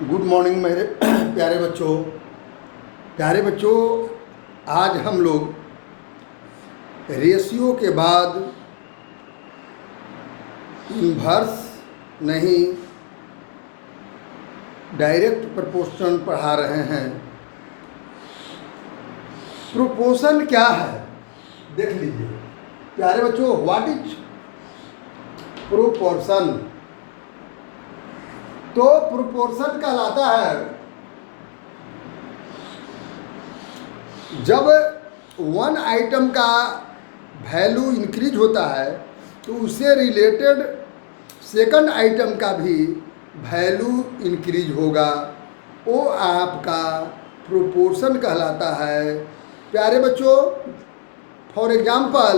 Good morning मेरे प्यारे बच्चों। आज हम लोग रेशियो के बाद इन्वर्स नहीं डायरेक्ट प्रोपोर्शन पढ़ा रहे हैं। प्रोपोर्शन क्या है देख लीजिए प्यारे बच्चों। What is proportion? तो प्रोपोर्शन कहलाता है जब वन आइटम का वैल्यू इंक्रीज होता है तो उससे रिलेटेड सेकंड आइटम का भी वैल्यू इंक्रीज होगा, वो आपका प्रोपोर्शन कहलाता है। प्यारे बच्चों, फॉर एग्जांपल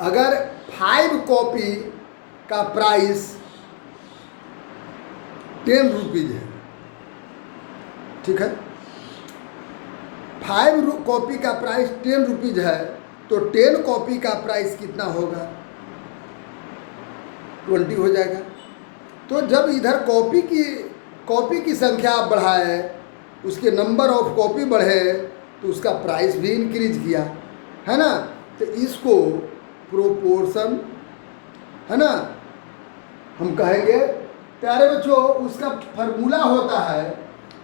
अगर 5 कॉपी का प्राइस 10 रुपीज़ है, ठीक है, 5 कॉपी का प्राइस 10 रुपीज़ है तो 10 कॉपी का प्राइस कितना होगा? 20 हो जाएगा। तो जब इधर कॉपी की संख्या आप बढ़ाए, उसके नंबर ऑफ कॉपी बढ़े तो उसका प्राइस भी इंक्रीज किया, है ना। तो इसको प्रोपोर्शन, है ना, हम कहेंगे। प्यारे बच्चों, उसका फार्मूला होता है,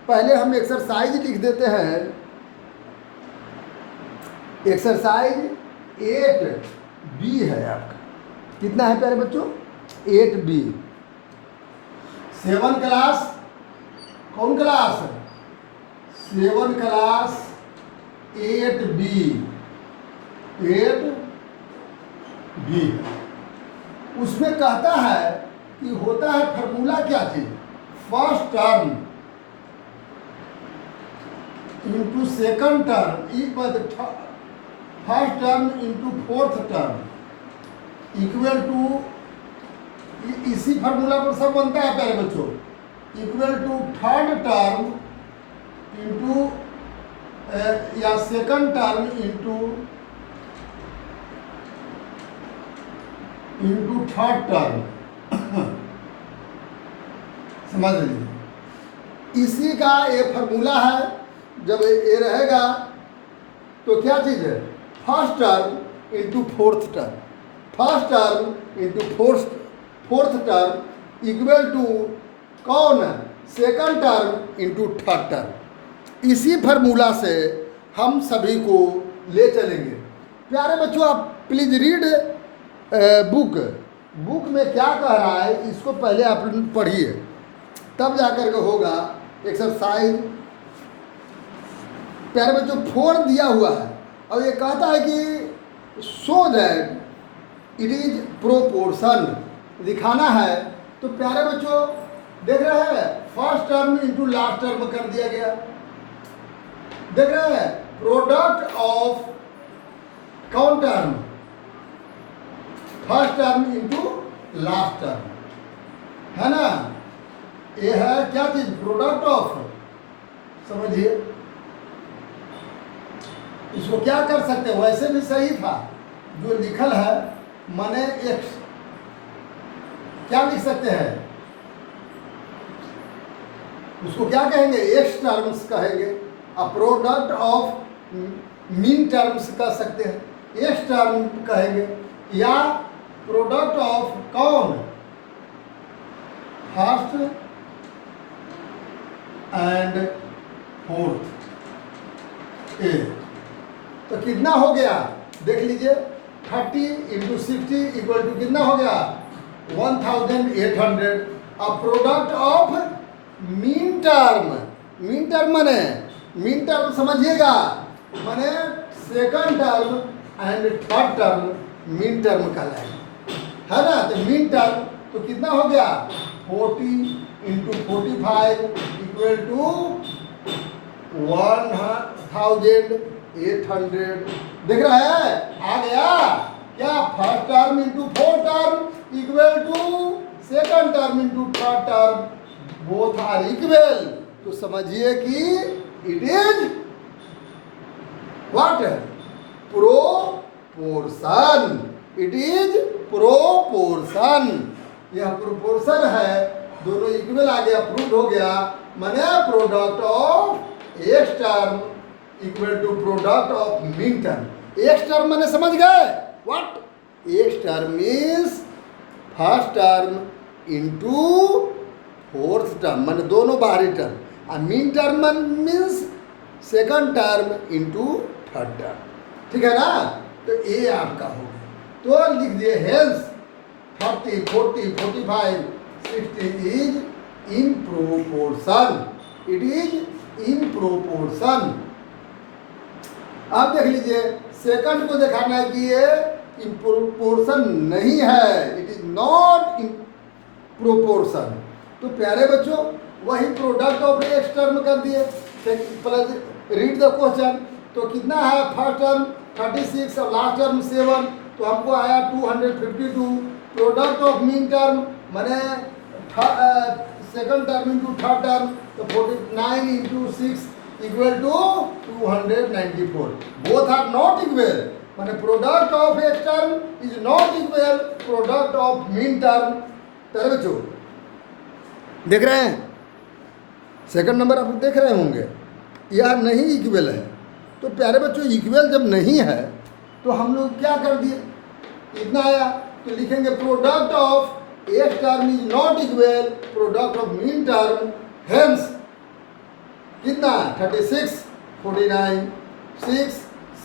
पहले हम एक्सरसाइज लिख देते हैं। एक्सरसाइज 8B है आपका। कितना है प्यारे बच्चों? 8B। 7 क्लास, कौन क्लास? 7 class 8B। 8B उसमें कहता है कि होता है फार्मूला क्या चीज? First term into second term equal first term into fourth term equal to, इसी फार्मूला पर सब बनता है प्यारे बच्चों, equal to third term into या second term into third term. समझ लीजिए, इसी का ये फार्मूला है। जब ये रहेगा तो क्या चीज़ है? First term into fourth term, first term into fourth term equal to कौन? Second term into third term. इसी फार्मूला से हम सभी को ले चलेंगे। प्यारे बच्चों, आप प्लीज रीड बुक में क्या कह रहा है इसको पहले आप पढ़िए, तब जाकर के होगा एक्सरसाइज। प्यारे बच्चों, 4 दिया हुआ है और ये कहता है कि so that it is proportion दिखाना है। तो प्यारे बच्चों देख रहे हैं, first term into last term कर दिया गया। देख रहे हैं, प्रोडक्ट ऑफ कौन term? First term into last term, है ना। ये है क्या चीज? Product of. समझिए, इसको क्या कर सकते हैं? वैसे भी सही था जो लिखल है, माने एक्स क्या लिख सकते हैं? उसको क्या कहेंगे? एक्स टर्म्स कहेंगे। अब प्रोडक्ट ऑफ मीन टर्म्स कह सकते हैं, एक्स टर्म कहेंगे, या प्रोडक्ट ऑफ कौन? फर्स्ट एंड फोर्थ ए। तो कितना हो गया देख लीजिए, 30 इंटू 60 इक्वल टू कितना हो गया? 1800। अब प्रोडक्ट ऑफ मीन टर्म माने, मीन टर्म समझिएगा, माने second term and third term mean term कहलाएगा, है ना। तो मीन टर्म तो कितना हो गया? 40 इंटू 45 इक्वल टू 1800। देख रहा है, आ गया क्या? First term into fourth term equal to second term into third term, both are equal. तो समझिए कि it is what? Proportion. It is proportion. यह प्रोपोर्शन है दोनों इक्वल आ गया, प्रूव हो गया। माने product of x term equal to product of mean term. Ex term माने समझ गए what? Ex term means first term into fourth term, माने दोनों बाहरी टर्म। और mean term means second term into third term. ठीक है ना? तो ये आपका हो गया। तो लिख दिए हेल्स 30, 40, 45, 60 is in proportion. It is in proportion. अब देख लीजिए सेकंड को दिखाना है कि ये इन प्रोपोर्शन नहीं है, it is not in proportion. तो प्यारे बच्चों वही प्रोडक्ट ऑफ एक्स टर्म कर दिए। Plus read the question. तो कितना है? फर्स्ट टर्म 36 और लास्ट टर्म 7, तो हमको आया 252। प्रोडक्ट ऑफ मीन टर्म माने second term into third term, तो 49 into 6 equal to 294। Both are not equal, माने product of x term is not equal product of mean term. प्यारे बच्चों देख रहे हैं? सेकंड नंबर आप देख रहे होंगे, यह नहीं इक्वल है। तो प्यारे बच्चों इक्वल जब नहीं है तो हम लोग क्या कर दिए? इतना आया तो लिखेंगे product of x term is not equal product of mean term. Hence कितना? 36, 49, 6,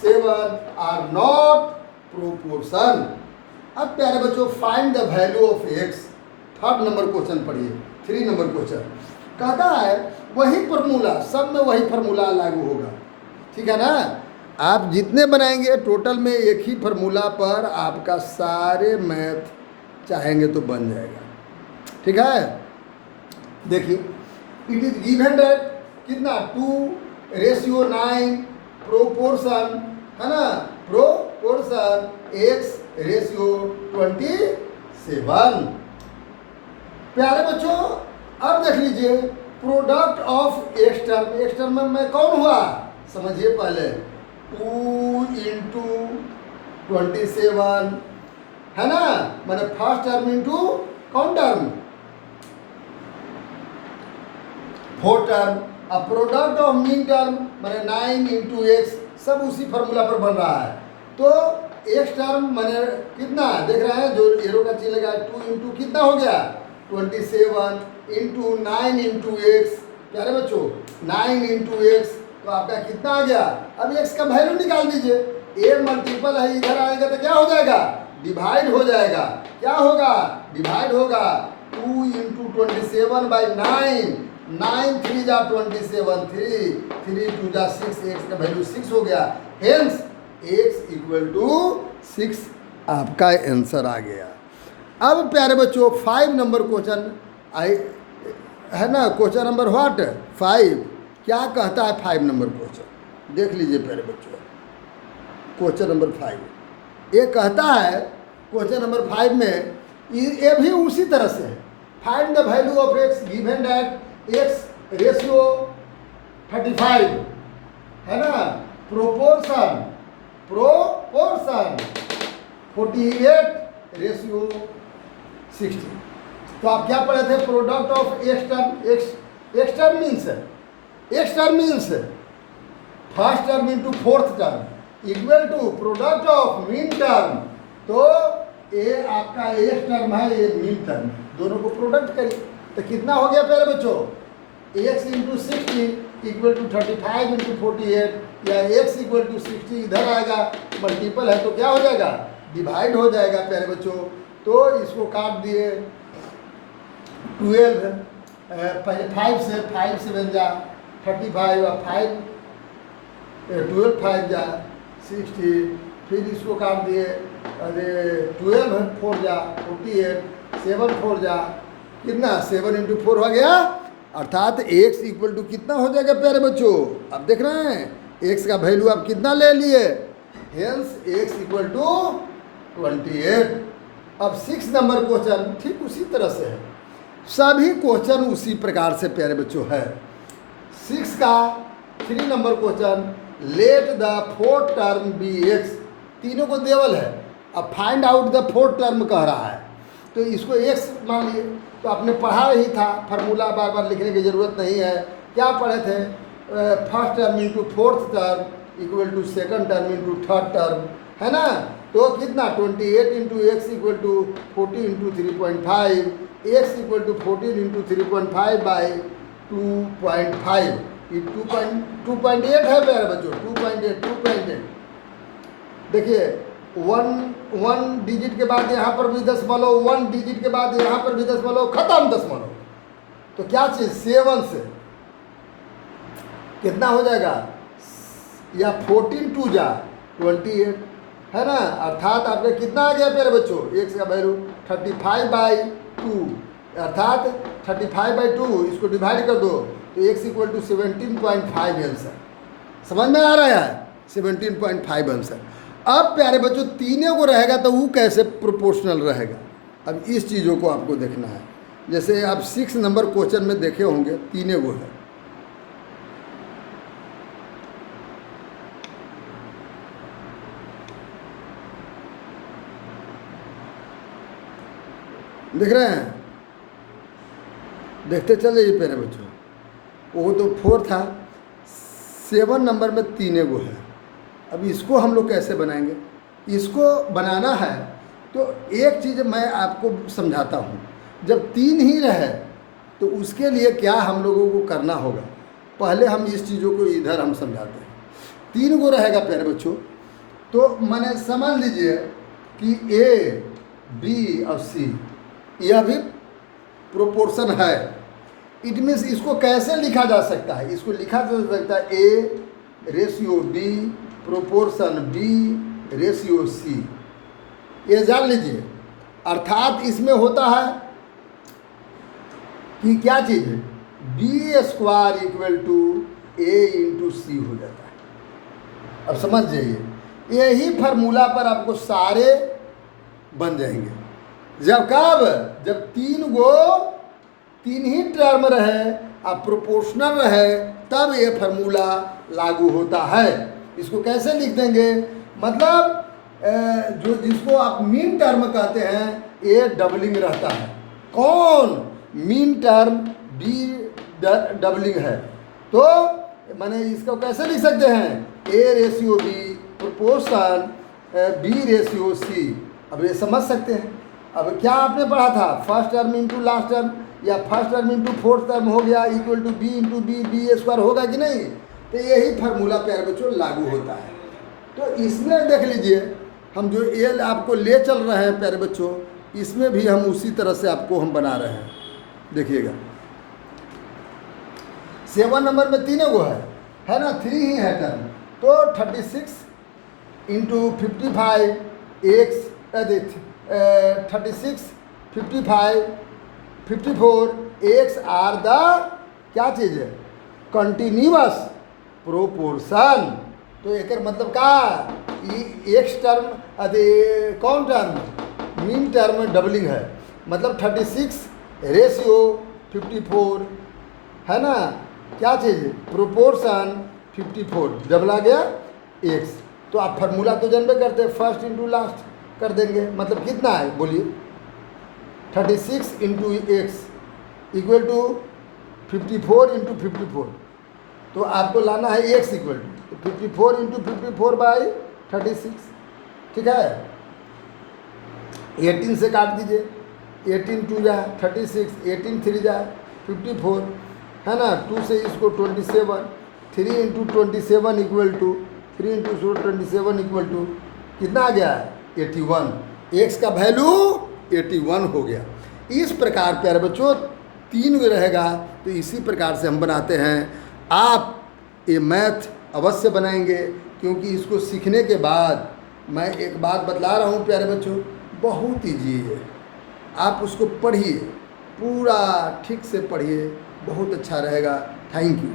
7 आर नॉट प्रोपोर्शन। अब प्यारे बच्चों find the value of x. Third number question पढ़िए। 3 नंबर क्वेश्चन कहता है वही फार्मूला, सब में वही फार्मूला लागू होगा। ठीक है ना? आप जितने बनाएंगे टोटल में एक ही फार्मूला पर आपका सारे मैथ चाहेंगे तो बन जाएगा। ठीक है? देखिए इट इज गिवन दैट कितना 2:9 प्रोपोर्शन है ना, प्रोपोर्शन x:27। प्यारे बच्चों अब देख लीजिए product of x term. Ex term में कौन हुआ समझिए पहले। 2 इंटू 27 है ना, मैंने फर्स्ट टर्म इंटू कौन टर्म? Fourth term. अब प्रोडक्ट ऑफ मीन टर्म मैंने 9 इंटू एक्स, सब उसी फार्मूला पर बन रहा है। तो एक्स टर्म मैंने कितना देख रहे हैं, जो एरो का चिन्ह लगा 2 इंटू कितना हो गया 27 इंटू 9 इंटू एक्स। प्यारे बच्चों 9 इंटू एक्स तो आपका कितना आ गया? अब एक्स का वैल्यू निकाल दीजिए। ए मल्टीपल है, इधर आएगा तो क्या हो जाएगा? डिवाइड हो जाएगा। क्या होगा? डिवाइड होगा। 2 इंटू 27 बाई 9, 9 3 जा 27, 3 2 जा 6, एक्स का वैल्यू 6 हो गया। हेंस एक्स इक्वल टू 6 आपका आंसर आ गया। अब प्यारे बच्चों 5 नंबर क्वेश्चन आई है ना, क्वेश्चन नंबर व्हाट 5 क्या कहता है? 5 नंबर क्वेश्चन देख लीजिए प्यारे बच्चों। क्वेश्चन नंबर 5 ये कहता है, क्वेश्चन नंबर 5 में ये भी उसी तरह से है। Find the value of x given that x:35 है ना, प्रोपोर्शन 48:60। तो आप क्या पढ़े थे? Product of x term. Ex term means first term into fourth term equal to product of mean term. तो ये आपका एक्स टर्म है, ये मीन टर्म, दोनों को प्रोडक्ट करिए तो कितना हो गया प्यारे बच्चों? x into 60 equal to 35 into 48, या x इक्वल टू 60 इधर आएगा, मल्टीपल है तो क्या हो जाएगा? डिवाइड हो जाएगा प्यारे बच्चों। तो इसको काट दिए 12 पहले 5 से बन जा 35 और 5 12 5 जा 60, फिर इसको काट दिए, अरे 12 4 जा 48, 7 4 जा कितना 7 इंटू 4 हो गया, अर्थात x इक्वल टू कितना हो जाएगा प्यारे बच्चों? आप देख रहे हैं x का वैल्यू आप कितना ले लिए, हेंस x इक्वल टू 28। अब 6 नंबर क्वेश्चन ठीक उसी तरह से है, सभी क्वेश्चन उसी प्रकार से प्यारे बच्चों है। 6 का 3 number question, let the fourth term be x, तीनों को देवल है, अब find out the fourth term कह रहा है, तो इसको x मान लिए। तो आपने पढ़ा ही था, फार्मूला बार बार लिखने की ज़रूरत नहीं है। क्या पढ़े थे? First term into fourth term equal to second term into third term, है ना। तो कितना 28 into X equal to 40 into 3.5, X equal to 14 into 3.5 by 2.5, ये 2.8 है मेरे बच्चों, 2.8। देखिए वन डिजिट के बाद यहाँ पर भी दशमलव, वन डिजिट के बाद यहाँ पर भी दशमलव, खत्म दशमलव। तो क्या चीज़ 7 से कितना हो जाएगा, या 14 2 जा 28, है ना। अर्थात आपने कितना आ गया प्यारे बच्चों, एक्स का वैल्यू 35/2, अर्थात 35/2, इसको डिवाइड कर दो तो एक्स इक्वल टू 17.5 आंसर। समझ में आ रहा है? 17.5 आंसर। अब प्यारे बच्चों तीनों को रहेगा तो वो कैसे प्रोपोर्शनल रहेगा, अब इस चीज़ों को आपको देखना है। जैसे आप 6 नंबर क्वेश्चन में देखे होंगे, तीनों को है, देख रहे हैं, देखते चले ये प्यारे बच्चों। वो तो 4 था, 7 नंबर में तीनों को है। अब इसको हम लोग कैसे बनाएंगे? इसको बनाना है तो एक चीज़ मैं आपको समझाता हूँ। जब 3 ही रहे तो उसके लिए क्या हम लोगों को करना होगा, पहले हम इस चीज़ों को इधर हम समझाते हैं। 3 को रहेगा प्यारे बच्चों, तो मैंने समझ लीजिए कि ए, बी और सी यह भी प्रोपोर्शन है। इट मीन्स इसको कैसे लिखा जा सकता है? इसको लिखा जा सकता है A ratio B proportion B ratio C, ये जान लीजिए। अर्थात इसमें होता है कि क्या चीज़ है, B square equal to A into C हो जाता है। अब समझ जाइए, यही फार्मूला पर आपको सारे बन जाएंगे। जब कब, जब 3 ही टर्म रहे, अब प्रोपोर्शनल रहे, तब ये फार्मूला लागू होता है। इसको कैसे लिख देंगे, मतलब जो जिसको आप मीन टर्म कहते हैं, ये डबलिंग रहता है। कौन? मीन टर्म बी डबलिंग है। तो माने इसको कैसे लिख सकते हैं, A ratio B proportion B ratio C. अब ये समझ सकते हैं। अब क्या आपने पढ़ा था, first term into last term, या first term into fourth term हो गया equal to B into B, B square होगा कि नहीं। तो यही फार्मूला प्यारे बच्चों लागू होता है। तो इसमें देख लीजिए, हम जो एल आपको ले चल रहे हैं प्यारे बच्चों, इसमें भी हम उसी तरह से आपको हम बना रहे हैं। देखिएगा 7 नंबर में तीनों को है ना, 3 ही है टर्म। तो 36 into 55 X 36 55 54 X are the क्या चीज़ है, कंटिन्यूअस प्रोपोर्शन। तो एक मतलब का एक्स टर्म कौन टर्म, मीन टर्म डबलिंग है, मतलब 36 रेशियो 54, है ना। क्या चीज़, प्रोपोर्शन 54 डबला गया एक्स। तो आप फार्मूला तो जानबे करते हैं, फर्स्ट इंटू लास्ट कर देंगे, मतलब कितना है बोलिए, 36 into X equal to 54 into 54। तो आपको लाना है X equal to 54 into 54 by 36, ठीक है। 18 से काट दीजिए, 18 2 जाए 36, 18 3 जाए 54, है ना। 2 से इसको 27, 3 into 27 equal to 3 into 27 equal to कितना आ गया, 81। एक्स का वैल्यू 81 हो गया। इस प्रकार प्यारे बच्चों 3 रहेगा, तो इसी प्रकार से हम बनाते हैं। आप ये मैथ अवश्य बनाएंगे, क्योंकि इसको सीखने के बाद मैं एक बात बतला रहा हूँ प्यारे बच्चों, बहुत ईजी है। आप उसको पढ़िए, पूरा ठीक से पढ़िए, बहुत अच्छा रहेगा। Thank you.